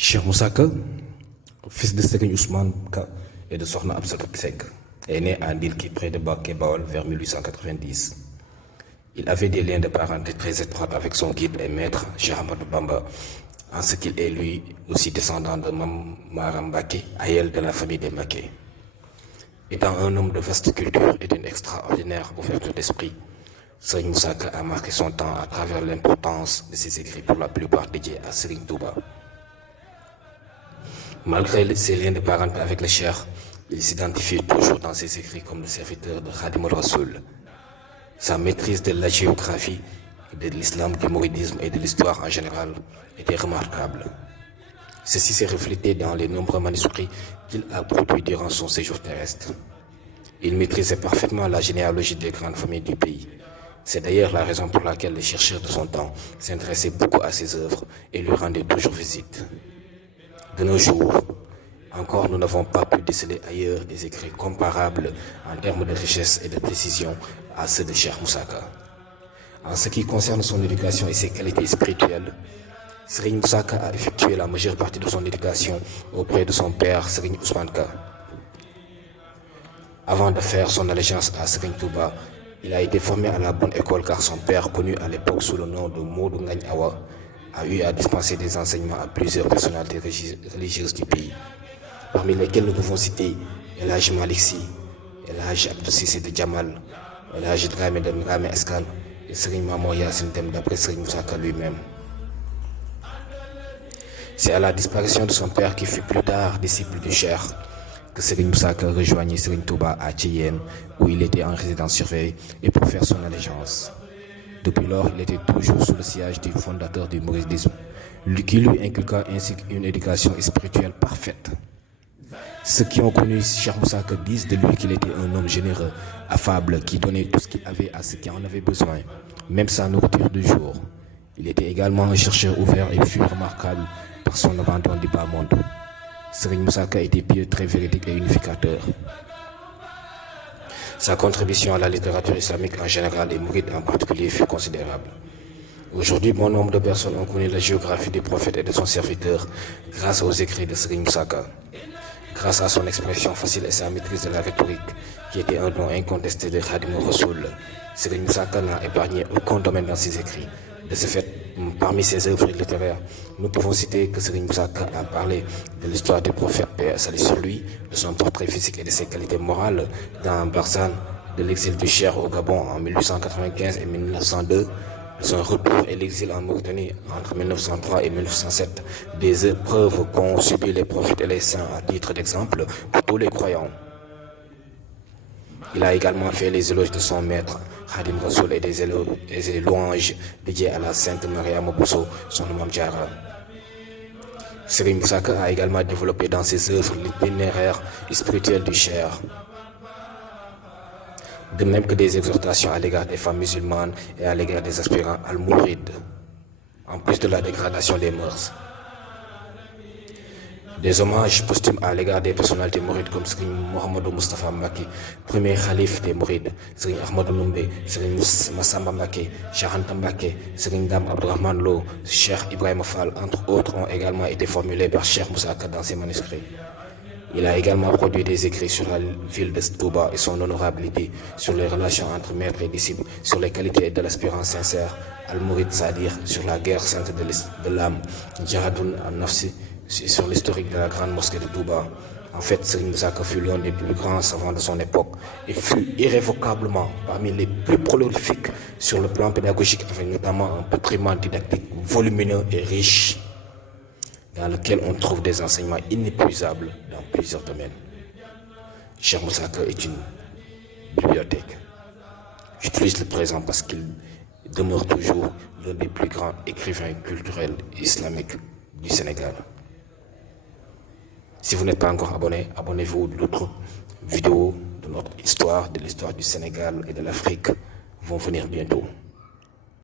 Cheikh Moussa Ka, fils de Serigne Ousmane Ka et de Sokhna Absatou Seck, est né à Ndilki près de Mbacké Bawol vers 1890. Il avait des liens de parenté très étroits avec son guide et maître Cheikh Ahmadou Bamba, en ce qu'il est lui aussi descendant de Mame Maram Mbacké, aïeul de la famille des Mbacké. Étant un homme de vaste culture et d'une extraordinaire ouverture d'esprit, Serigne Moussa Ka a marqué son temps à travers l'importance de ses écrits pour la plupart dédiés à Serigne Touba. Malgré ses liens de parenté avec le Cheikh, il s'identifie toujours dans ses écrits comme le serviteur de Khadim Rassoul. Sa maîtrise de la géographie, de l'islam, du mouridisme et de l'histoire en général était remarquable. Ceci s'est reflété dans les nombreux manuscrits qu'il a produits durant son séjour terrestre. Il maîtrisait parfaitement la généalogie des grandes familles du pays. C'est d'ailleurs la raison pour laquelle les chercheurs de son temps s'intéressaient beaucoup à ses œuvres et lui rendaient toujours visite. De nos jours, encore nous n'avons pas pu déceler ailleurs des écrits comparables en termes de richesse et de précision à ceux de Cheikh Moussa Ka. En ce qui concerne son éducation et ses qualités spirituelles, Serigne Moussa Ka a effectué la majeure partie de son éducation auprès de son père Serigne Ousmane Ka. Avant de faire son allégeance à Serigne Touba, il a été formé à la bonne école car son père, connu à l'époque sous le nom de Modou Ngagne Awa, a eu à dispenser des enseignements à plusieurs personnalités religieuses du pays, parmi lesquelles nous pouvons citer El Hadj Malick Sy, El Hadj Abdou Cissé de Djamal, El Hadj Dramé de Dramé Escale et Serigne Mamor Yacine Dème d'après Serigne Moussa Ka lui-même. C'est à la disparition de son père qui fut plus tard disciple du Cheikh que Serigne Moussa Ka rejoignit Serigne Touba à Thiéyène où il était en résidence surveillée et pour faire son allégeance. Depuis lors, il était toujours sous le sillage du fondateur du mouridisme, qui lui inculqua ainsi une éducation spirituelle parfaite. Ceux qui ont connu Cheikh Moussa Ka disent de lui qu'il était un homme généreux, affable, qui donnait tout ce qu'il avait à ceux qui en avaient besoin, même sa nourriture du jour. Il était également un chercheur ouvert et fut remarquable par son abandon du bas monde. Serigne Moussa Ka était pieux, très véridique et unificateur. Sa contribution à la littérature islamique en général et mouride en particulier fut considérable. Aujourd'hui, bon nombre de personnes ont connu la géographie du prophète et de son serviteur grâce aux écrits de Serigne Moussa Ka. Grâce à son expression facile et sa maîtrise de la rhétorique, qui était un don incontesté de Khadim Rassoul, Serigne Moussa Ka n'a épargné aucun domaine dans ses écrits. De ce fait, parmi ses œuvres littéraires, nous pouvons citer que Serigne Moussa Ka a parlé de l'histoire du prophète, paix et salut sur lui, de son portrait physique et de ses qualités morales dans Barkhane, de l'exil du Cheikh au Gabon en 1895 et 1902, de son retour et l'exil en Mauritanie entre 1903 et 1907, des épreuves qu'ont subi les prophètes et les saints à titre d'exemple pour tous les croyants. Il a également fait les éloges de son maître, Khadim Rassoul, et des louanges dédiées à la sainte Mariama Bousso, son Mame Diarra. Serigne Moussa Ka a également développé dans ses œuvres l'itinéraire spirituel du Cheikh, de même que des exhortations à l'égard des femmes musulmanes et à l'égard des aspirants al-mourides, en plus de la dégradation des mœurs. Des hommages posthumes à l'égard des personnalités mourides comme Serigne Mouhamadou Moustapha Mbacké, premier khalife des mourides, Serigne Ahmadou Ndoumbe, Serigne Massamba Mbacké, Cheikh Anta Mbacké, Serigne Dame Abdourahmane Lo, Cheikh Ibrahima Fall, entre autres, ont également été formulés par Cheikh Moussa Ka dans ses manuscrits. Il a également produit des écrits sur la ville de Touba et son honorabilité, sur les relations entre maître et disciple, sur les qualités de l'aspirant sincère, al-Mourid, c'est-à-dire sur la guerre sainte de l'âme, Djihadun al-Nafsi, sur l'historique de la grande mosquée de Touba. En fait, Serigne Moussa Ka fut l'un des plus grands savants de son époque et fut irrévocablement parmi les plus prolifiques sur le plan pédagogique, avec notamment un patrimoine didactique volumineux et riche, dans lequel on trouve des enseignements inépuisables dans plusieurs domaines. Cheikh Moussa Ka est une bibliothèque. J'utilise le présent parce qu'il demeure toujours l'un des plus grands écrivains culturels islamiques du Sénégal. Si vous n'êtes pas encore abonné, abonnez-vous. D'autres vidéos de notre histoire, de l'histoire du Sénégal et de l'Afrique vont venir bientôt.